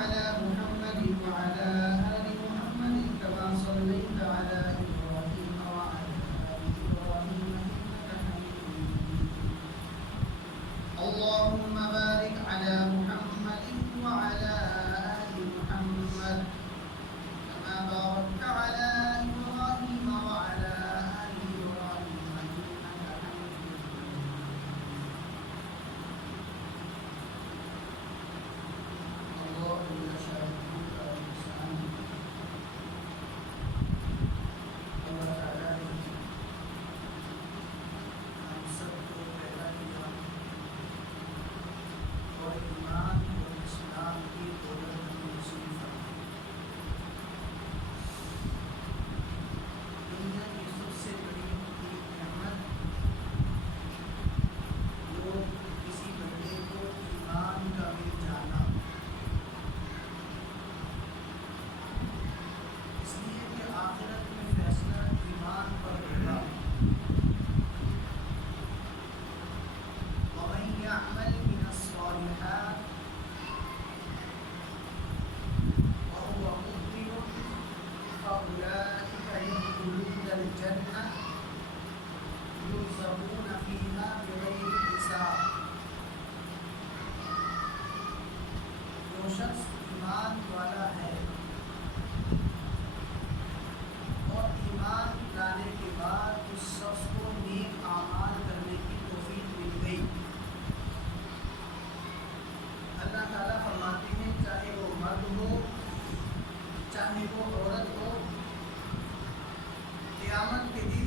على محمد وعلى آل محمد كما صليت على إبراهيم وعلى آل إبراهيم إنك حميد مجيد. اللهم بارك على محمد وعلى آل محمد كما باركت على إبراهيم وعلى آل إبراهيم إنك حميد مجيد. الله لا شريك له سبحانه وتعالى ہم سب کو پیدا کیا اور ایمان اور اسلام کی دولت نصیب فرمائی. دنیا کی سب سے بڑی نعمت وہ کسی بندے کو ایمان کا مل جانا، اس لیے کہ آخرت میں فیصلہ ایمان پر ہوگا. وَمَن يَعْمَلْ مِنَ الصَّالِحَاتِ وَهُوَ مُؤْمِنٌ فَأُولَٰئِكَ يَدْخُلُونَ الْجَنَّةَ يُرْزَقُونَ فِيهَا بِغَيْرِ حِسَابٍ. جو شخص ایمان والا ہے اور ایمان لانے کے بعد اس شخص کو نیک اعمال کرنے کی توفیق مل گئی، اللہ تعالیٰ فرماتے ہیں چاہے وہ مرد ہو چاہے وہ عورت ہو، قیامت کے دن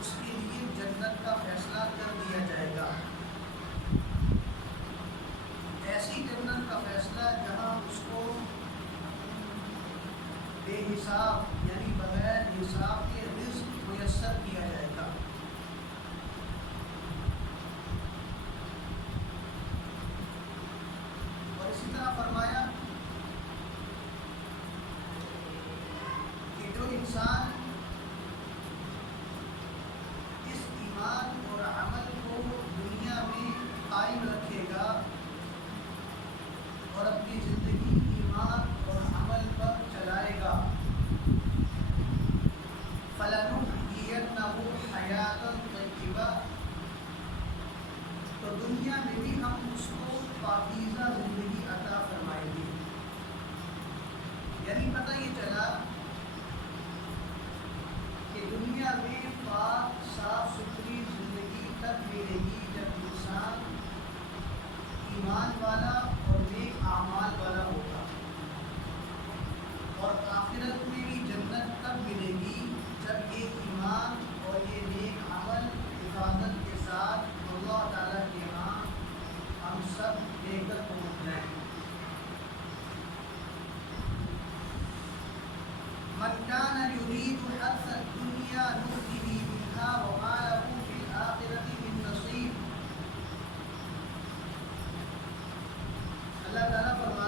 اس کے لیے جنت کا فیصلہ کر دیا جائے گا. ایسی جنت کا فیصلہ جہاں اس کو بے حساب یعنی بغیر حساب کے رزق میسر کیا جائے گا. اور اسی طرح فرمایا کہ جو انسان اس ایمان اور عمل کو دنیا میں قائم رکھے گا اور اپنی زندگی ایمان اور عمل پر چلائے گا، فَلَنُحْيِيَنَّهُ حَيَاةً طَيِّبَةً، تو دنیا میں بھی ہم اس کو پاکیزہ زندگی عطا فرمائیں گے. یعنی پتہ یہ چلا کہ دنیا میں پاک صاف ستھری زندگی تب ملے گی جب انسان ایمان والا اور نیک اعمال والا ہوگا، اور آخرت میں بھی جنت تب ملے گی جب یہ ایمان اور یہ نیک عمل حفاظت کے ساتھ اللہ تعالیٰ کے ہاں ہم سب لے کر پہنچ جائیں. مَنْ كَانَ يُرِيدُ حَرْثَ الدُّنْيَا نُؤْتِهِ مِنْهَا وَمَا لَهُ فِي الْآخِرَةِ مِنْ نَصِيبٍ. اللہ تعالیٰ فرماتے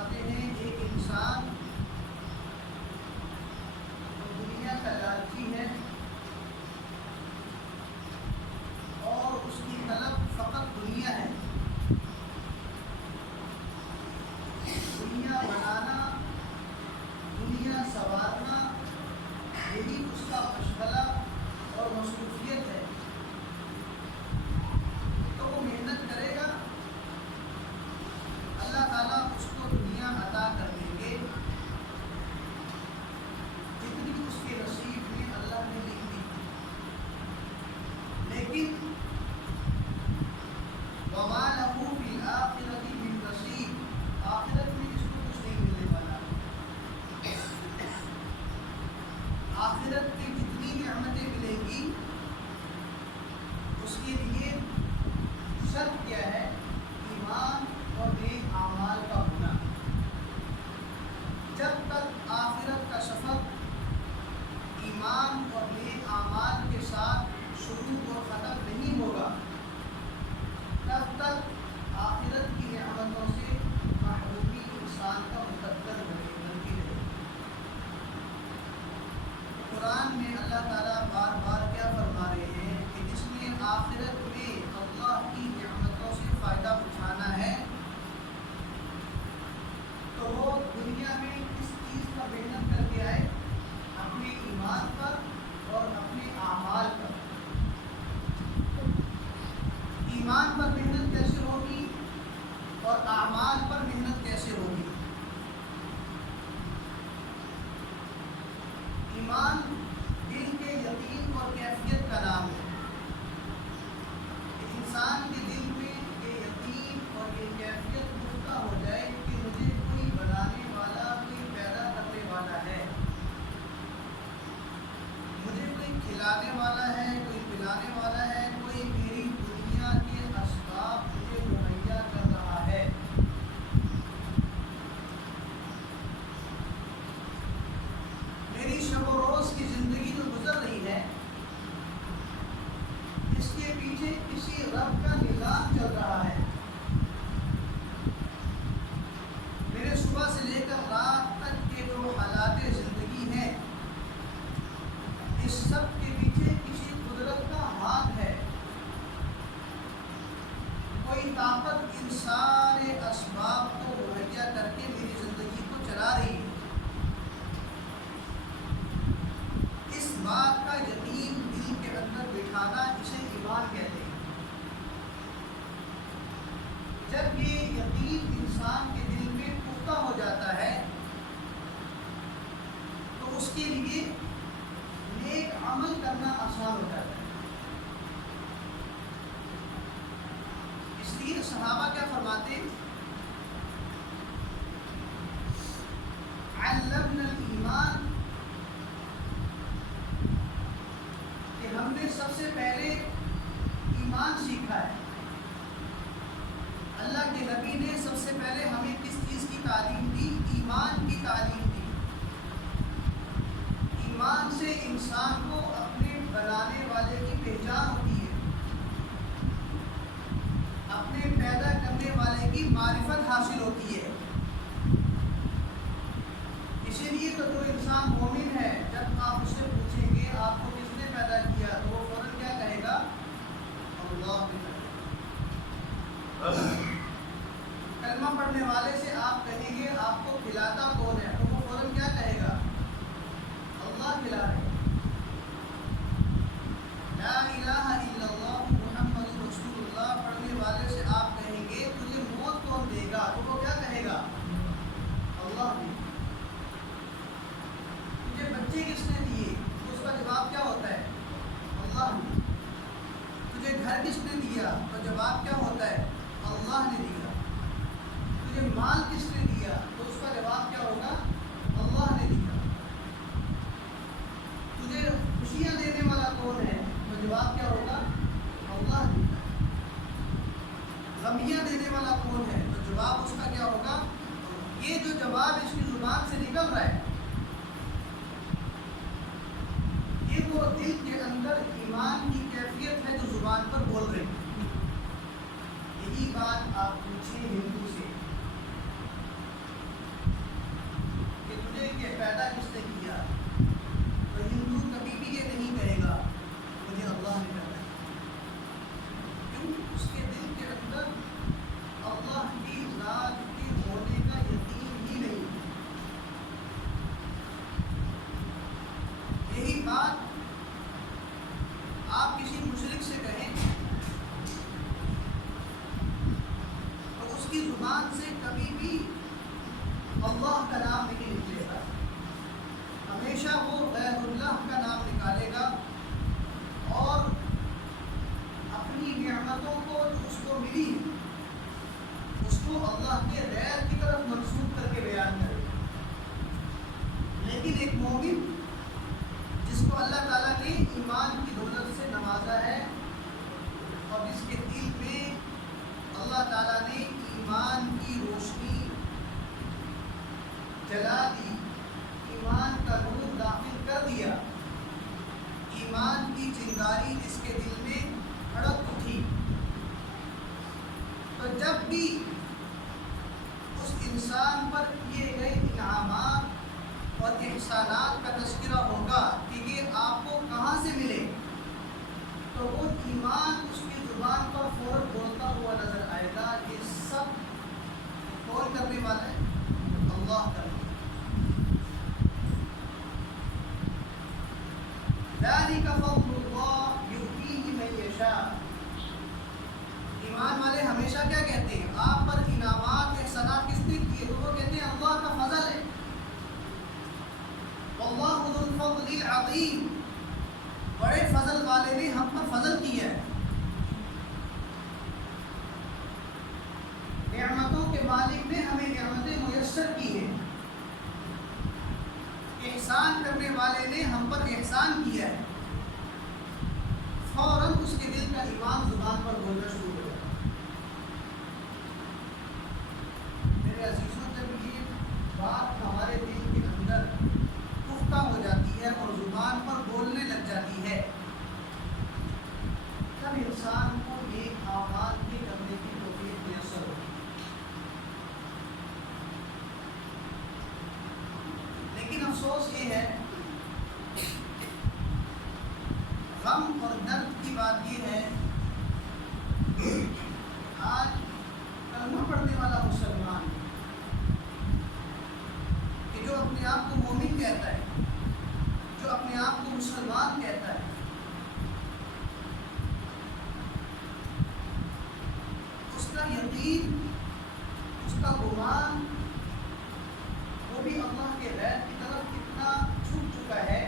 علمنا الایمان کہ ہم نے سب سے پہلے ایمان سیکھا ہے. اللہ کے نبی نے سب سے پہلے ہمیں کس چیز کی تعلیم دی؟ ایمان کی تعلیم دی. ایمان سے انسان کو اپنے بنانے والے کی پہچان ہوتی ہے، اپنے پیدا کرنے والے کی معرفت حاصل ہوتی ہے. اسی لیے تو جو انسان مومن ہے، جب آپ اس سے پوچھیں گے آپ کو کس نے پیدا کیا، تو وہ فوراً کیا کہے گا؟ اللہ نے. کلمہ پڑھنے والے سے آپ کہیں گے آپ کو کھلاتا کون ہے، تو وہ فوراً کیا کہے گا؟ اللہ کھلا رہے. لا الہ الا اللہ محمد رسول اللہ پڑھنے والے سے آپ کہیں گے تجھے موت کون دے گا، تو وہ کیا کہے گا؟ اللہ نے. تجھے بچے کس نے دیے، تو اس کا جواب کیا ہوتا ہے؟ اللہ نے. تجھے گھر کس نے دیا، تو جواب کیا ہوتا ہے؟ اللہ نے دیا. تجھے مال کس نے دیا، تو اس کا جواب کیا ہوگا؟ اللہ نے دیا. تجھے خوشیاں دینے والا کون ہے، تو جواب کیا ہوگا؟ اللہ نے. غمیاں دینے والا کون ہے، تو جواب اس کا کیا ہوگا؟ یہ جو جواب اس کی زبان سے نکل رہا ہے، یہ وہ دل کے اندر ایمان کی کیفیت ہے جو زبان پر بول رہے ہیں. یہی بات آپ پوچھیں ہندو سے کہ تجھے یہ پیدا کس نے کیا، تو ہندو کبھی بھی یہ نہیں کہے گا مجھے اللہ نے پیدا کیا. کیوں؟ اس کے دل کے اندر اللہ کی ذات کے ہونے کا یقین ہی نہیں. یہی بات آپ کسی مشرک سے کہیں تو اس کی زبان سے کبھی بھی اللہ کا نام نہیں نکلے گا. ہمیشہ وہ غیر اللہ کا نام نکالے گا اور اپنی نعمتوں کو جو اس کو ملی اس کو اللہ کے غیر کی طرف منسوب کر کے بیان کرے گا. لیکن ایک مومن جس کو اللہ تعالیٰ نے ایمان کی دولت سے نوازا ہے اور جس کے دل میں اللہ تعالیٰ نے ایمان کی روشنی جلا دی، ایمان کا نور داخل کر دیا، ایمان کی چنگاری جس کے دل میں کھڑک اٹھی، تو جب بھی اس انسان پر کیے گئے انعامات اور احسانات کا تذکرہ ہوگا کہ یہ آپ کو کہاں سے ملے، تو وہ ایمان اس کی زبان پر فوراً بولتا ہوا نظر آئے گا. یہ سب کون کرنے والا ہے؟ اللہ کرنے. ذَلِكَ فَضْلُ اللَّهِ يُؤْتِيهِ مَن يَشَاءُ. ایمان والے ہمیشہ کیا کہتے ہیں؟ آپ پر انعامات احسانات کس نے کیے، تو وہ کہتے ہیں اللہ کا فضل ہے. واللہ ذو الفضل العظیم، بڑے فضل والے نے ہم پر فضل کیا ہے. نعمتوں کے مالک نے ہمیں نعمتیں میسر کی ہیں، احسان کرنے والے نے ہم پر احسان کیا ہے. فوراً اس کے دل کا ایمان زبان پر بولنا شروع ہو جاتا ہے. میرے عزیزوں، جب یہ بات ہمارے دل کے اندر پختہ ہو جاتی ہے اور زبان پر بولنے لگ جاتی ہے، تب انسان کو نیک اعمال کے کرنے کی توفیق میسر ہوتی ہے. لیکن افسوس یہ ہے، غم اور درد کی بات یہ ہے، آج کلمہ پڑھنے والا مسلمان کہ جو اپنے آپ کو مومن کہتا ہے، جو اپنے آپ کو مسلمان کہتا ہے، اس کا یقین، اس کا گمان وہ بھی اللہ کے غیر کی طرف اتنا جھک چکا ہے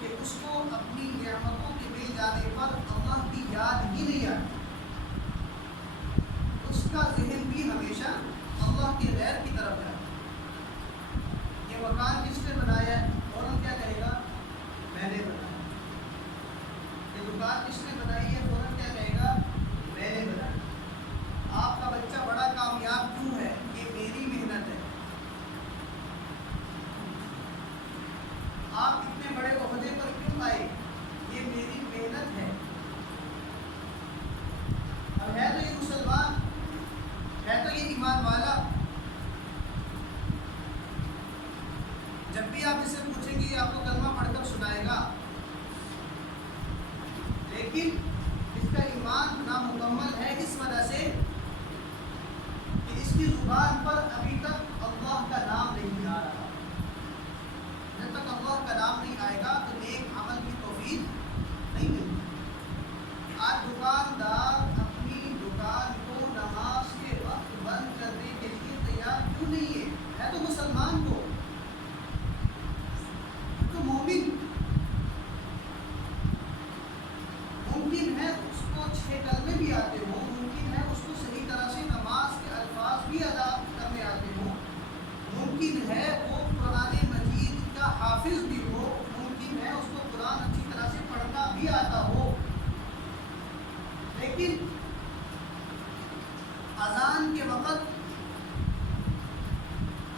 کہ اس کو اپنی نعمتوں کے مل جانے پر اللہ کی یاد ہی نہیں آتی. اس کا ذہن بھی ہمیشہ اللہ کے غیر کی طرف جاتا ہے. مکان کس نے بنایا ہے؟ فوراً کیا کہے گا؟ میں نے بنایا۔ یہ دکان کس نے بنائی ہے؟ فوراً کیا کہے گا؟ میں نے بنایا۔ آپ کا بچہ بڑا کامیاب کیوں ہے؟ یہ میری محنت ہے۔ آپ اتنے بڑے عہدے پر کیوں آئے؟ یہ میری محنت ہے۔ اب ہے تو یہ مسلمان، ہے تو یہ ایمان والا۔ جب بھی آپ اسے پوچھیں گے آپ کو کلمہ پڑھ کر سنائے گا، لیکن اس کا ایمان نامکمل ہے اس وجہ سے کہ اس کی زبان پر ابھی تک اللہ کا نام نہیں آ رہا۔ جب تک اللہ کا نام نہیں آئے گا تو نیک عمل کی توفیق نہیں ملتی۔ آج دکاندار اپنی دکان کو نماز کے وقت بند کرنے کے لیے تیار کیوں نہیں ہے تو مسلمان کو، تو مومن ممکن ہے اس کو 6 کلمے بھی آتے ہوں، ممکن ہے اس کو صحیح طرح سے نماز کے الفاظ بھی ادا کرنے آتے ہوں، ممکن ہے وہ قرآن مجید کا حافظ بھی ہو، ممکن ہے اس کو قرآن اچھی طرح سے پڑھنا بھی آتا ہو، لیکن اذان کے وقت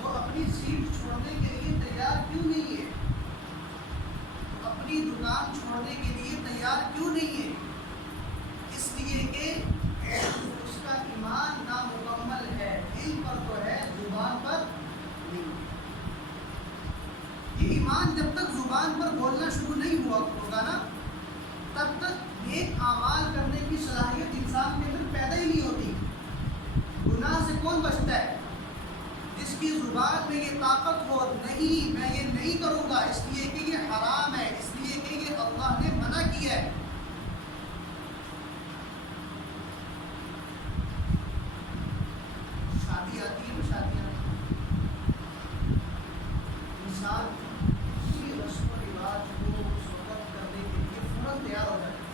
وہ اپنی سیٹ چھوڑنے کے لیے تیار کیوں نہیں ہے؟ اپنی دکان چھوڑنے کے لیے تیار کیوں نہیں ہے؟ اس لیے کہ اس کا ایمان نامکمل ہے، دل پر تو ہے زبان پر نہیں۔ یہ ایمان جب تک زبان پر بولنا شروع نہیں ہوگا نا، تب تک نیک اعمال کرنے کی صلاحیت انسان کے اندر پیدا ہی نہیں ہوتی۔ گناہ سے کون بچتا ہے؟ جس کی زبان میں یہ طاقت ہو، نہیں میں یہ نہیں کروں گا اس لیے کہ یہ حرام ہے، اس لیے کہ یہ اللہ نے منع کیا ہے۔ شادی آتی ہے، شادیاں انسان کسی رسم و رواج کو سوگت کرنے کے لیے فوراً تیار ہو جاتا ہے۔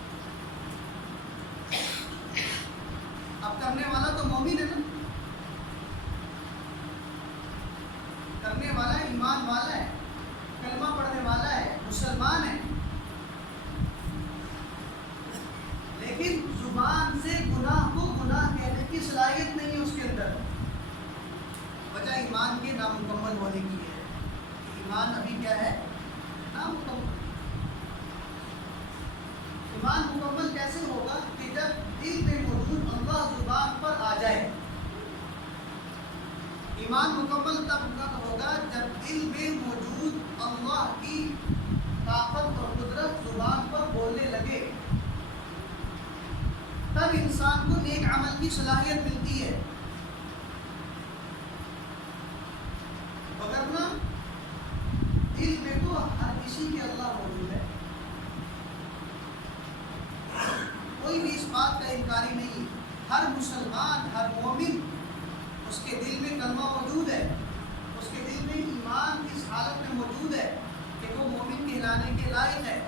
اب کرنے والا تو مومن ہے نا، کرنے والا ایمان والا ہے، کلمہ پڑھنے والا ہے، مسلمان ہے، لیکن زبان سے گناہ کو گناہ کہنے کی صلاحیت نہیں ہے اس کے اندر۔ وجہ ایمان کے نامکمل ہونے کی ہے۔ ایمان ابھی کیا ہے؟ نامکمل۔ ایمان مکمل کیسے ہوگا؟ کہ جب دل میں موجود اللہ زبان پر آ جائے۔ ایمان مکمل تب ہوگا جب دل میں موجود اللہ کی طاقت اور قدرت زبان پر بولنے لگے، تب انسان کو نیک عمل کی صلاحیت ملتی ہے۔ وگرنہ دل میں تو ہر کسی کے اللہ موجود ہے، کوئی بھی اس بات کا انکاری نہیں۔ ہر مسلمان، ہر مومن، اس کے دل میں کلمہ موجود ہے، اس کے دل میں ایمان اس حالت میں موجود ہے کہ وہ مومن کہلانے کے لائق ہے،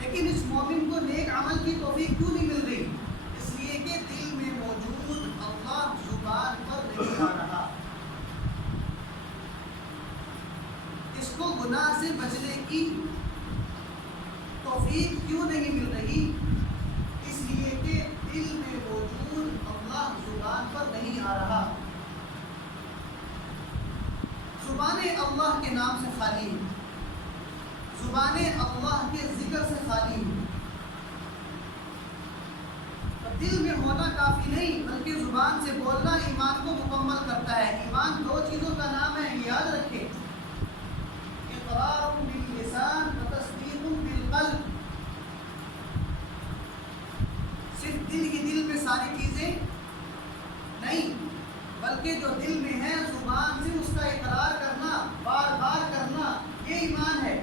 لیکن اس مومن کو نیک عمل کی توفیق کیوں نہیں مل رہی؟ اس لیے کہ دل میں موجود اللہ زبان پر نہیں آ رہا۔ اس کو گناہ سے بچنے کی توفیق کیوں نہیں مل رہی؟ اس لیے کہ دل میں موجود اللہ زبان پر نہیں آ رہا۔ زبانیں اللہ کے نام سے خالی ہیں، زبانیں اللہ کے ذکر سے خالی ہیں۔ دل میں ہونا کافی نہیں، بلکہ زبان سے بولنا ایمان کو مکمل کرتا ہے۔ ایمان 2 چیزوں کا نام ہے، یاد رکھیں، اقرار باللسان و تصدیق بالقلب۔ صرف دل ہی دل میں ساری چیزیں نہیں، بلکہ جو دل میں ہے زبان سے اس کا اقرار کرنا، بار بار کرنا، یہ ایمان ہے۔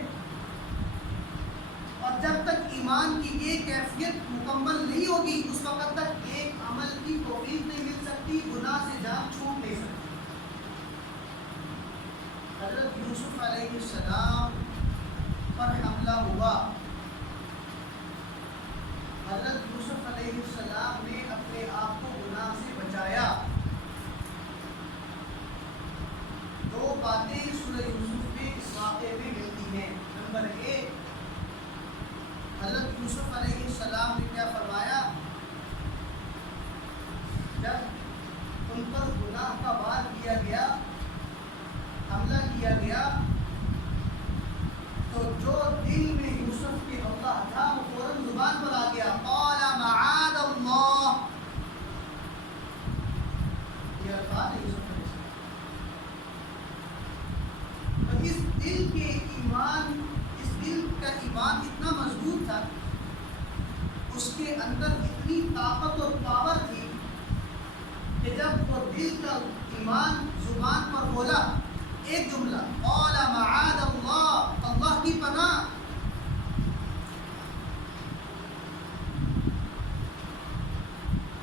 اور جب تک ایمان کی یہ کیفیت مکمل نہیں ہوگی، اس وقت تک ایک عمل کی توفیق نہیں مل سکتی، گناہ سے جان چھوٹ نہیں سکتی۔ حضرت یوسف علیہ السلام پر حملہ ہوا، حضرت یوسف علیہ السلام نے اپنے آپ کو گناہ سے بچایا۔ 2 باتیں سورہ کیا گیا تو جو دل میں یوسف کے اللہ تھا وہ فوراً زبان پر آ گیا، قال معاذ اللہ، یہ الفاظ ہے یوسف علیہ السلام۔ تو اس دل کا ایمان اتنا مضبوط تھا، اس کے اندر اتنی طاقت اور پاور تھی کہ جب وہ دل کا ایمان زبان پر بولا ایک جملہ، قال معاذ اللہ، اللہ کی پناہ،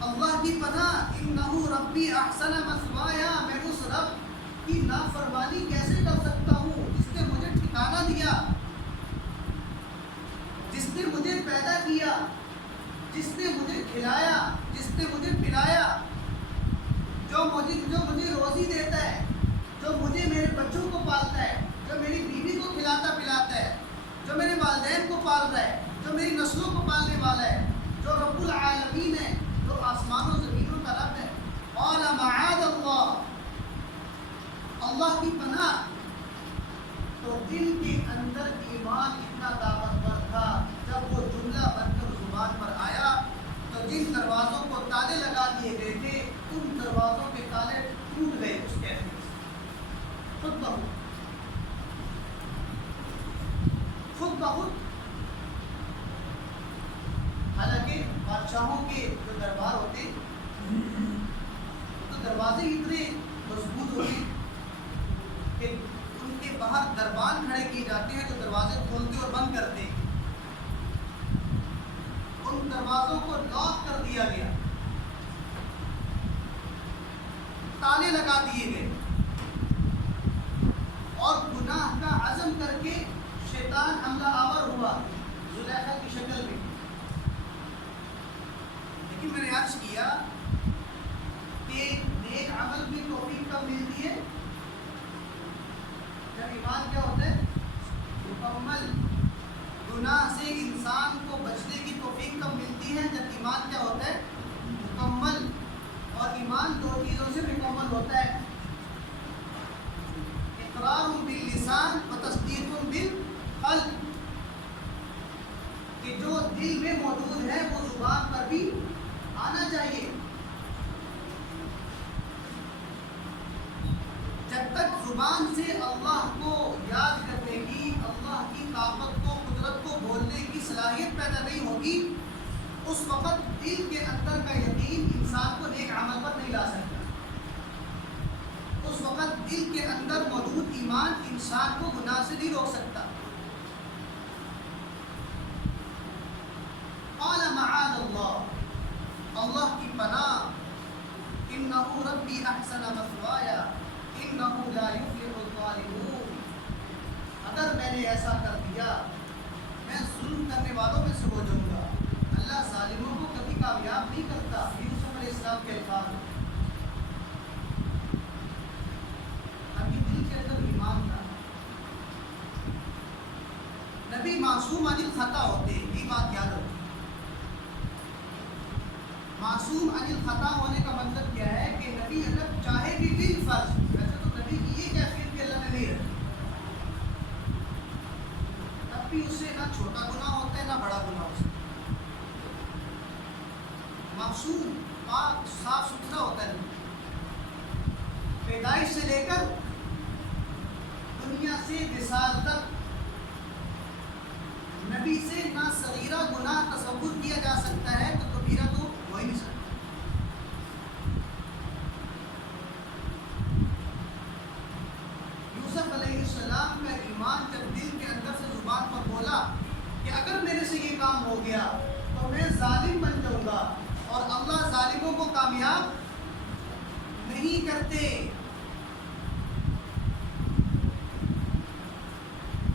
اللہ کی پناہ، انہ ربی احسن مثوایا، میں اس رب کی نافرمانی کیسے کر سکتا ہوں جس نے مجھے ٹھکانہ دیا، جس نے مجھے پیدا کیا، جس نے مجھے کھلایا، جس نے مجھے پلایا، جو مجھے روزی دیتا ہے، جو مجھے میرے بچوں کو پالتا ہے، جو میری بیوی کو کھلاتا پلاتا ہے، جو میرے والدین کو پال رہا ہے، جو میری نسلوں کو پالنے والا ہے، جو رب العالمین ہے، جو آسمان و زمینوں کا رب ہے، قال معاذ اللہ، اللہ کی پناہ۔ تو دل کے اندر ایمان اتنا طاقتور تھا، جب وہ جملہ بن کر زبان پر آیا تو جن دروازوں کو تالے لگا دیے گئے تھے ان دروازوں کے تالے ٹوٹ گئے اس کیفیت سے، خود بخود۔ حالانکہ بادشاہوں کے جو دربار ہوتے تو دروازے اتنے مضبوط ہوتے کہ ان کے باہر دربان کھڑے کیے جاتے ہیں جو دروازے کھولتے اور بند کرتے ہیں، ان دروازوں کو لاک کر دیا گیا، تالے لگا دیے گئے، اور گناہ کا عزم کر کے شیطان حملہ آور ہوا زلیخا کی شکل میں۔ لیکن میں نے عرض کیا کہ نیک عمل کی توفیق کب ملتی ہے؟ جب ایمان کیا ہوتا ہے؟ مکمل۔ گناہ سے انسان کو بچنے کی توفیق کب ملتی ہے؟ جب ایمان کیا ہوتا ہے؟ مکمل۔ اور ایمان دو چیزوں سے مکمل ہوتا ہے، اقرار باللسان و تصدیق بالقلب، کہ جو دل میں موجود ہے وہ زبان پر بھی آنا چاہیے۔ جب تک زبان سے اللہ کو یاد کرنے کی، اللہ کی طاقت کو، قدرت کو بولنے کی صلاحیت پیدا نہیں ہوگی، اس وقت دل کے اندر کا یقین انسان کو نیک عمل پر نہیں لا سکتا، اس وقت دل کے اندر موجود ایمان انسان کو گناہ سے نہیں روک سکتا۔ قال معاذ اللہ، اللہ کی پناہ، انہ ربی احسن مثوایا انہ لا یفلح الظالمون، اگر میں نے ایسا کر دیا میں ظلم کرنے والوں میں سے ہو جاؤں گا، اللہ ظالموں کو کبھی کامیاب نہیں کرتا۔ یوسف علیہ السلام کے الفاظ، ابھی دل کے اندر ایمان تھا، نبی معصوم عن الخطا ہوتے، یہ بات یاد رکھو۔ معصوم عن الخطا ہونے کا مطلب کیا ہے کہ نبی اگر چاہے بھی بالفرض، ویسے تو نبی کی یہ کیفیت کہ اللہ نے نہیں رکھی، تب بھی اس سے نہ چھوٹا گناہ ہوتا ہے نہ بڑا گناہ ہوتا ہے، معصوم پاک صاف ستھرا ہوتا ہے، پیدائش سے لے کر دنیا سے وصال تک نبی سے نہ صغیرہ گناہ تصور کیا جا سکتا ہے تو کبیرہ تو ہو ہی نہیں سکتا۔ یوسف علیہ السلام کا ایمان جب دل کے اندر سے زبان پر بولا کہ اگر میرے سے یہ کام ہو گیا تو میں ظالم بن جاؤں گا، اور اللہ ظالموں کو کامیاب نہیں کرتے،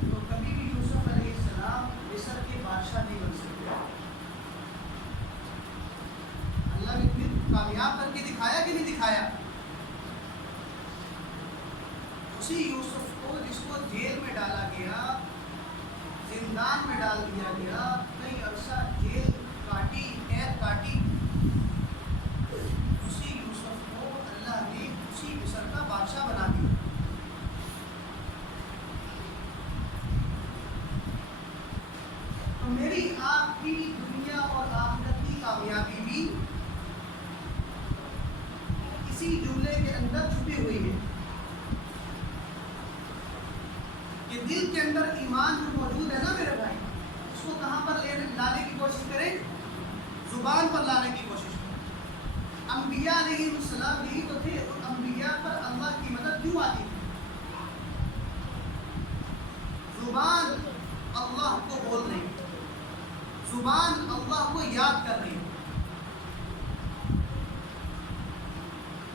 تو کبھی بھی یوسف علیہ السلام مصر کے بادشاہ نہیں بن سکتے۔ اللہ نے کامیاب کر کے دکھایا کہ نہیں دکھایا؟ اسی یوسف کو جس کو جیل میں ڈالا گیا، زندان میں ڈال دیا گیا، کئی عرصہ جیل کاٹی، قید کاٹی، اسی یوسف کو اللہ نے اسی مصر کا بادشاہ بنا دیا۔ جملے کے اندر چھپی ہوئی ہے کہ دل کے اندر ایمان جو موجود ہے نا میرے بھائی، اس کو کہاں پر لانے کی کوشش کریں؟ زبان پر لانے کی کوشش کریں۔ انبیاء علیہ السلام یہی تو تھے، اور انبیاء پر اللہ کی مدد کیوں آتی تھی؟ زبان اللہ کو بول رہی ہے، زبان اللہ کو یاد کر رہی ہے۔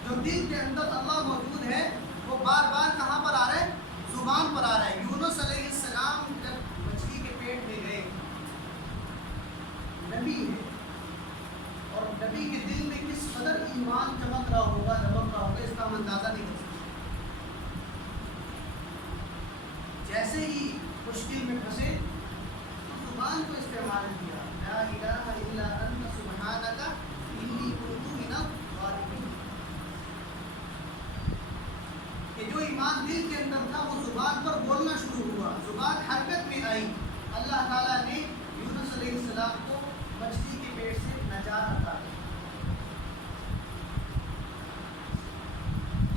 جو دل کے اندر اللہ موجود ہے وہ بار بار کہاں پر آ رہا ہے؟ زبان پر آ رہا ہے۔ یونس علیہ السلام جب مچھلی کے پیٹ میں گئے، نبی ہے، اور نبی کے دل میں کس قدر ایمان چمک رہا ہوگا، دمک رہا ہوگا، اس کا ہم اندازہ نہیں کر سکتے۔ جیسے ہی مشکل میں پھنسے تو زبان کو استعمال کیا، لا الہ الا انت سبحانک انی کنت من الظالمین۔ کہ جو ایمان دل کے اندر تھا وہ زبان پر بولنا شروع ہوا، زبان حرکت میں آئی۔ اللہ تعالیٰ نے یونس علیہ السلام کو مچھلی کے پیٹ سے نجات عطا کی۔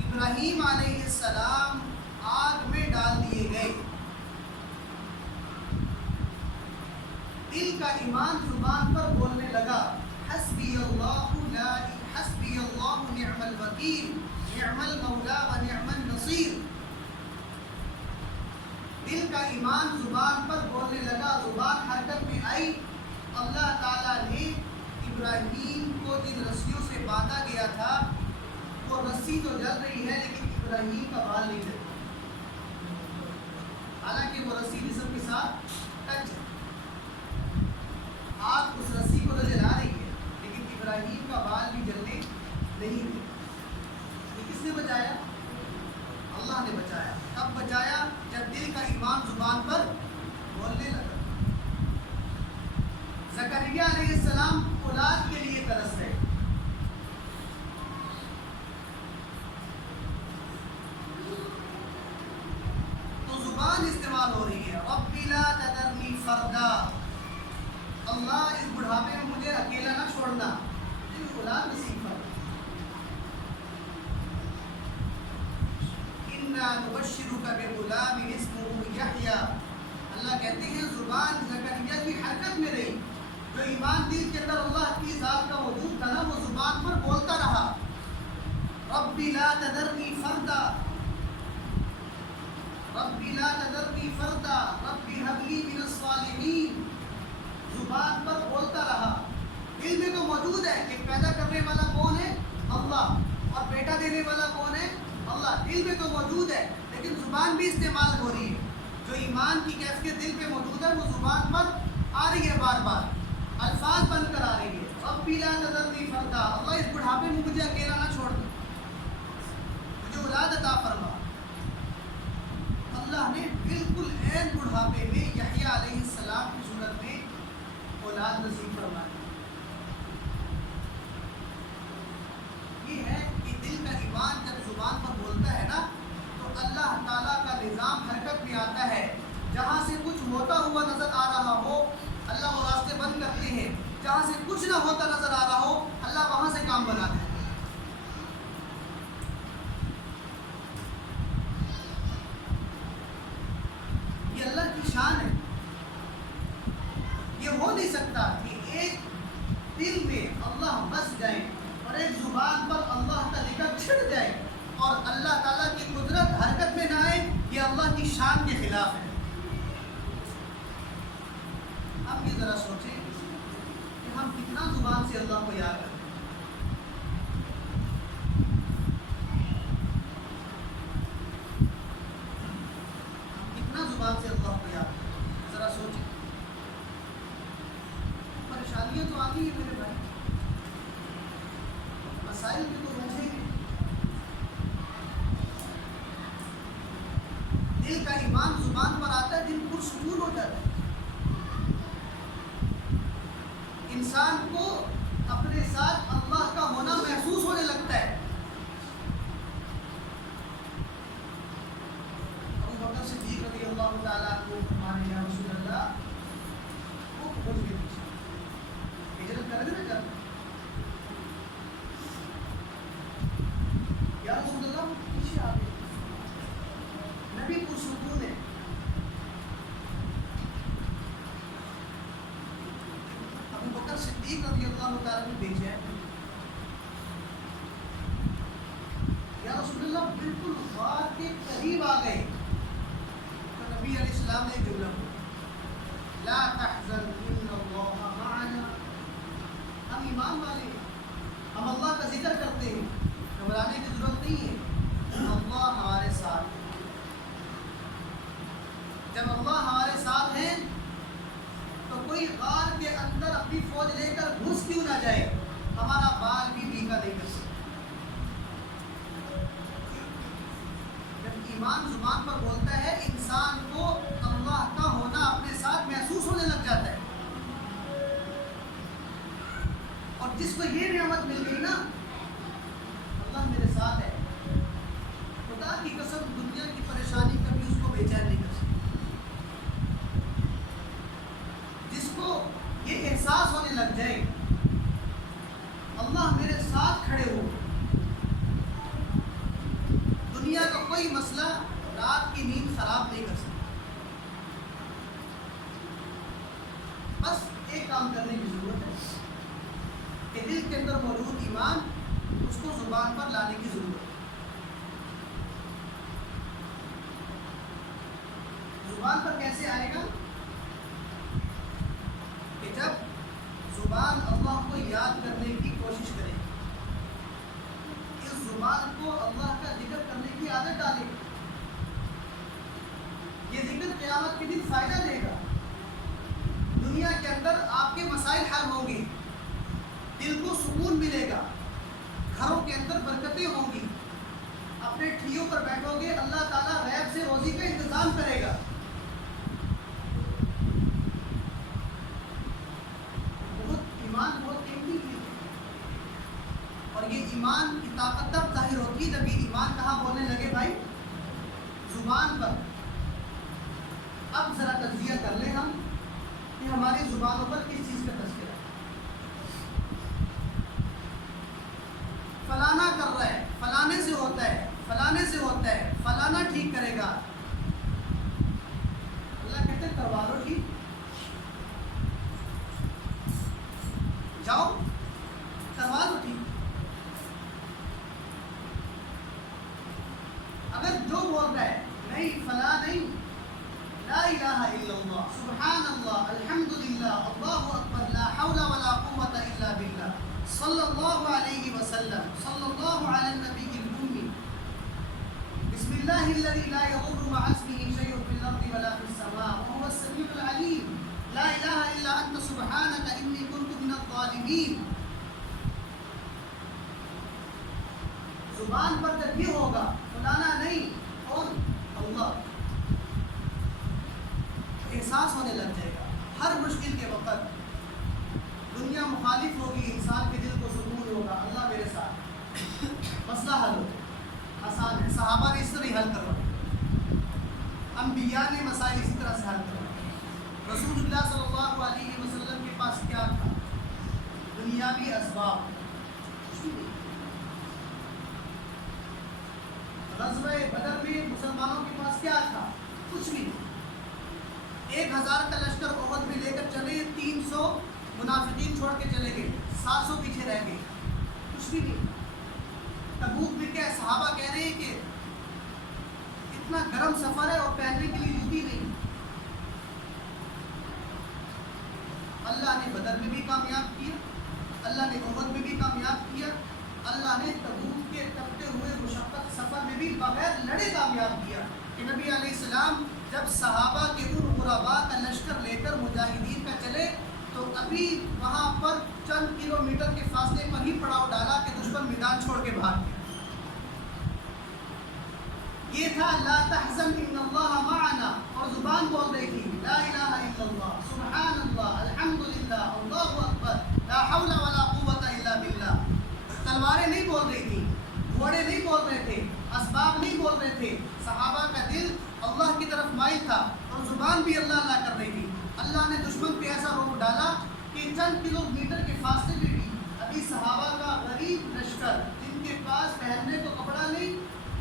ابراہیم علیہ السلام آگ میں ڈال دیے گئے، دل کا ایمان زبان پر بولنے لگا، حسبی اللہ نعم الوکیل نعم المولا و نعم النصیر۔ دل کا ایمان زبان پر بولنے لگا، زبان حرکت میں آئی۔ اللہ تعالیٰ نے ابراہیم کو جن رسیوں سے باندھا گیا تھا، وہ رسی تو جل رہی ہے لیکن ابراہیم کا بال نہیں جل رہا، حالانکہ وہ رسی جسم کے ساتھ ٹچ ہے۔ آگ اس رسی کو تو جلا رہی ہے لیکن ابراہیم کا بال بھی جلنے نہیں دے۔ یہ کس نے بچایا؟ اللہ نے بچایا۔ کب بچایا؟ جب دل کا ایمان زبان پر بولنے لگا۔ زکریا علیہ السلام اولاد کے لیے ترس گئے، تو زبان استعمال ہو رہی ہے، رب لا تذرنی فردا، اللہ اس بڑھاپے میں مجھے اکیلا نہ چھوڑنا، مجھے اولاد نصیب کر۔ انا نبشرک بغلام اسمہ یحییٰ، اللہ کہتے ہیں زبان زکریا کی حرکت میں رہی، جو ایمان دل کے اندر اللہ کی ذات کا وجود تھا نا، وہ زبان پر بولتا رہا، رب لا تذرنی فردا، رب لا تذرنی فردا، رب هب لی من الصالحین۔ زبان پر بولتا رہا، دل میں تو موجود ہے کہ پیدا کرنے والا کون ہے؟ اللہ، اور بیٹا دینے والا کون ہے؟ اللہ، دل میں تو موجود ہے لیکن زبان بھی استعمال ہو رہی ہے۔ جو ایمان کی کیفیت دل پہ موجود ہے وہ زبان پر آ رہی ہے، بار بار الفاظ بن کر آ رہی ہے، رب لا تذرنی فردا، اللہ اس بڑھاپے میں مجھے اکیلا نہ چھوڑ دے، مجھے اولاد عطا فرما۔ اللہ نے بالکل عین بڑھاپے میں یحییٰ علیہ السلام کی صورت میں اولاد نصیب فرمائی۔ یہ ہے کہ دل کا ایمان جب زبان پر بولتا ہے نا تو اللہ تعالیٰ کا نظام حرکت میں آتا ہے۔ جہاں سے کچھ ہوتا ہوا نظر آ رہا ہو اللہ وہ راستے بند کرتے ہیں، جہاں سے کچھ نہ ہوتا نظر آ رہا ہو اللہ وہاں سے کام بناتا ہے۔ یہ اللہ کی شان ہے۔ یہ ہو نہیں سکتا کہ ایک دل میں اللہ بس جائے اور ایک زبان پر اللہ کا ذکر چھڑ جائے اور اللہ تعالیٰ کی قدرت حرکت میں نہ آئے، یہ اللہ کی شان کے خلاف ہے۔ اب یہ ذرا سوچیں کہ ہم کتنا زبان سے اللہ کو یاد کرتے ہیں۔ ہم کتنا زبان سے اللہ کو یاد کرتے ہیں، ذرا سوچیں۔ پریشانیاں تو آتی ہیں میرے بھائی، مسائل بھی تو بچیں گے۔ دل کا ایمان زبان پر آتا ہے، دل پرسکون ہو جاتا ہے، انسان کو اپنے ساتھ اللہ کا ہونا محسوس ہونے لگتا ہے۔ ابو بکر صدیق رضی اللہ تعالیٰ عنہ فرمانے یا رسول اللہ، وہ کھوج کے پیچھے ہجرت کرنے میں جب کے قریب آ گئے تو نبی علیہ السلام نے جملہ بولا لا تحزن ان اللہ معنا. ہم ایمان والے ہیں, ہم اللہ کا ذکر کرتے ہیں, گھبرانے کی ضرورت نہیں ہے, اللہ ہمارے ساتھ ہے. جب اللہ ہمارے ساتھ ہیں تو کوئی غار کے اندر اپنی فوج لے کر گھس کیوں نہ جائے, ہمارا بال بھی بھیگا نہیں کر سکتا. جب ایمان زبان پر بولتا ہے انسان کو اللہ کا ہونا اپنے ساتھ محسوس ہونے لگ جاتا ہے. اور جس کو یہ نعمت مل گئی نا اللہ میرے ساتھ ہے, خدا کی قسم دنیا کی پریشانی کبھی اس کو بے چین نہیں کر سکتی. جس کو یہ احساس ہونے لگ جائے اللہ میرے ساتھ کھڑے ہو, دنیا کا کوئی مسئلہ رات کی نیند خراب نہیں کر سکتا. بس ایک کام کرنے کی ضرورت ہے کہ دل کے اندر موجود ایمان اس کو زبان پر لانے کی ضرورت ہے. زبان پر کیسے آئے گا کہ جب زبان اللہ کو یاد کرنے کی کوشش کرے, اس زبان کو اللہ کا ذکر کرنے کی عادت ڈالے. یہ ذکر قیامت کے دن فائدہ دے گا. دنیا کے اندر آپ کے مسائل حل ہوں گے, دل کو سکون ملے گا, گھروں کے اندر برکتیں ہوں گی, اپنے ٹھیوں پر بیٹھو گے, اللہ تعالیٰ غیب سے روزی کا انتظام کرے گا. بہت قیمتی ہے اور یہ ایمان کی طاقت تب ظاہر ہوتی ہے جب یہ ایمان کہاں بولنے لگے بھائی, زبان پر. اب ذرا تجزیہ کر لیں ہم کہ ہماری زبانوں پر کس چیز کا تذکرہ ہے. فلانا کر رہا ہے, فلانے سے ہوتا ہے, فلانے سے ہوتا ہے, فلانا ٹھیک کرے گا. اللہ کہتے ہیں کروا لو ٹھیک, جاؤ کروا لو ٹھیک. اگر جو بول رہا ہے نہیں فلاں نہیں, لا الہ الا اللہ, سبحان اللہ, الحمدللہ, اللہ اکبر, لا حول ولا قوة الا باللہ, صلی اللہ علیہ وسلم, صلی اللہ علی النبی الأمی, بسم اللہ الذی لا یضر مع اسمہ شیء فی الارض ولا فی السماء وهو السمیع العلیم, لا الہ الا انت سبحانک انی کنت من الظالمین. زبان پر جب یہ ہوگا فلانا نہیں اور اللہ, احساس ہونے لگ جائے گا. ہر مشکل کے وقت دنیا مخالف ہوگی, انسان کے دل کو سکون ہوگا, اللہ میرے ساتھ, مسئلہ حل ہو, آسان ہے. صحابہ نے اس طرح ہی حل کروایا, انبیاء نے مسائل اسی طرح سے حل کروایا. رسول اللہ صلی اللہ علیہ وسلم کے پاس کیا تھا, دنیاوی اسباب. غزوہ بدر میں مسلمانوں کے پاس کیا تھا, کچھ بھی نہیں. 1000 کا لشکر احد میں لے کر چلے, 300 منافقین چھوڑ کے چلے گئے, 700 پیچھے رہ گئے, کچھ بھی نہیں. تبوک میں کیا صحابہ کہہ رہے ہیں کہ اتنا گرم سفر ہے اور پہننے کے لیے جوتی نہیں. اللہ نے بدر میں بھی کامیاب کیا, اللہ نے احد میں بھی کامیاب کیا, اللہ نے تبوک کے تپتے ہوئے مشقت سفر میں بھی بغیر لڑے کامیاب کیا. کہ نبی علیہ السلام جب صحابہ کے ان غرباء کا لشکر لے کر مجاہدین کا چلے تو ابھی وہاں پر چند کلومیٹر کے فاصلے پر ہی پڑاؤ ڈالا کہ دشمن میدان چھوڑ کے بھاگ گیا. یہ تھا لا تحزن ان اللہ معنا, اور زبان بول رہی تھی لا الہ الا اللہ, سبحان اللہ, الحمدللہ, اللہ اکبر, لا حول ولا قوة الا باللہ. تلواریں نہیں بول رہی تھی, گھوڑے نہیں بول رہے تھے, اسباب نہیں بول رہے تھے. صحابہ کا دل اللہ کی طرف مائل تھا اور زبان بھی اللہ اللہ کر رہی تھی. اللہ نے دشمن پہ ایسا روک ڈالا کہ چند کلومیٹر کے فاصلے میں بھی ابھی صحابہ کا غریب لشکر, جن کے پاس پہننے کو کپڑا نہیں,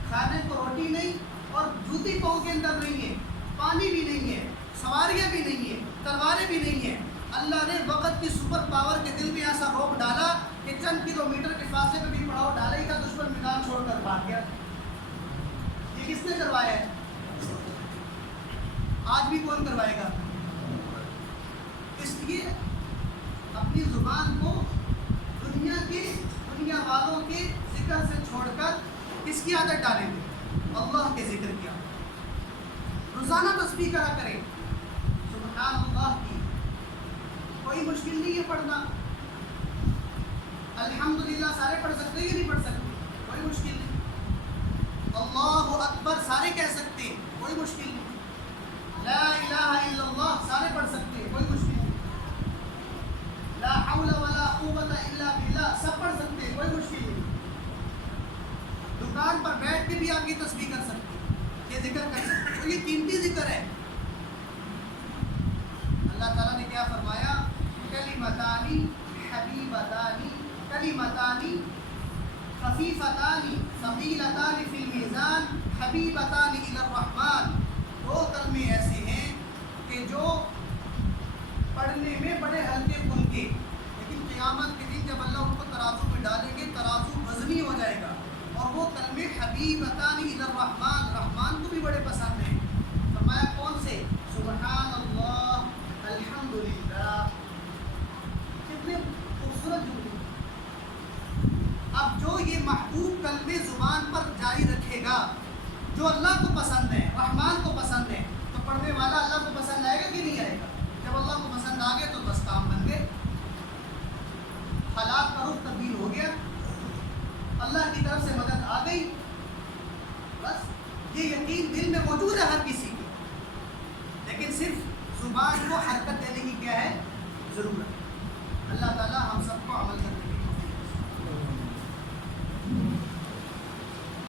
کھانے کو روٹی نہیں, اور جوتی پاؤں کے اندر نہیں ہے, پانی بھی نہیں ہے, سواریاں بھی نہیں ہیں, تلواریں بھی نہیں ہیں. اللہ نے وقت کی سپر پاور کے دل میں ایسا روک ڈالا کہ چند کلومیٹر کے فاصلے میں بھی پڑاؤ ڈالا ہی تھا, دشمن میدان چھوڑ کر بھاگ گیا. یہ کس نے کروایا ہے؟ آج بھی کون کروائے گا؟ اس لیے اپنی زبان کو دنیا والوں کے ذکر سے چھوڑ کر کس کی عادت ڈالیں گے؟ اللہ کے ذکر کی عادت۔ روزانہ تسبیح کرا کریں سبحان اللہ کی، کوئی مشکل نہیں ہے پڑھنا۔ الحمدللہ سارے پڑھ سکتے ہیں یا نہیں پڑھ سکتے؟ کوئی مشکل نہیں۔ اللہ اکبر سارے کہہ سکتے ہیں، کوئی مشکل نہیں۔ لا الہ الا اللہ سارے پڑھ سکتے ہیں، کوئی مشکل نہیں۔ لا حول ولا قوت الا باللہ سب پڑھ سکتے ہیں، کوئی مشکل نہیں۔ دکان پر بیٹھ کے بھی آپ یہ تسبیح کر سکتے ہیں، یہ ذکر کر سکتے ہیں، تو یہ قیمتی ذکر ہے۔ اللہ تعالیٰ نے کیا فرمایا؟ کلمتانی حبیبتانی کلمتانی خفیفتانی ثقیلتانی فی المیزان حبیبتانی الی الرحمن۔ دو کلمے ایسے ہیں کہ جو پڑھنے میں بڑے ہلکے پھلکے، لیکن قیامت کے دن جب اللہ ان کو ترازو میں ڈالیں گے ترازو وزنی ہو جائے گا، اور وہ کلمے حبیبتانی الی الرحمن، رحمان کو بھی بڑے پسند ہیں۔ فرمایا کون سے؟ سبحان اللہ، الحمدللہ، کتنے خوبصورت جملے۔ اب جو یہ محبوب کلمے زبان پر جاری رکھے گا، جو اللہ کو پسند ہے، رحمان کو پسند ہے، تو پڑھنے والا اللہ کو پسند آئے گا کہ نہیں آئے گا؟ جب اللہ کو پسند آ گئے تو بس کام بن گئے، حالات کا رخ تبدیل ہو گیا، اللہ کی طرف سے مدد آ گئی۔ بس یہ یقین دل میں موجود ہے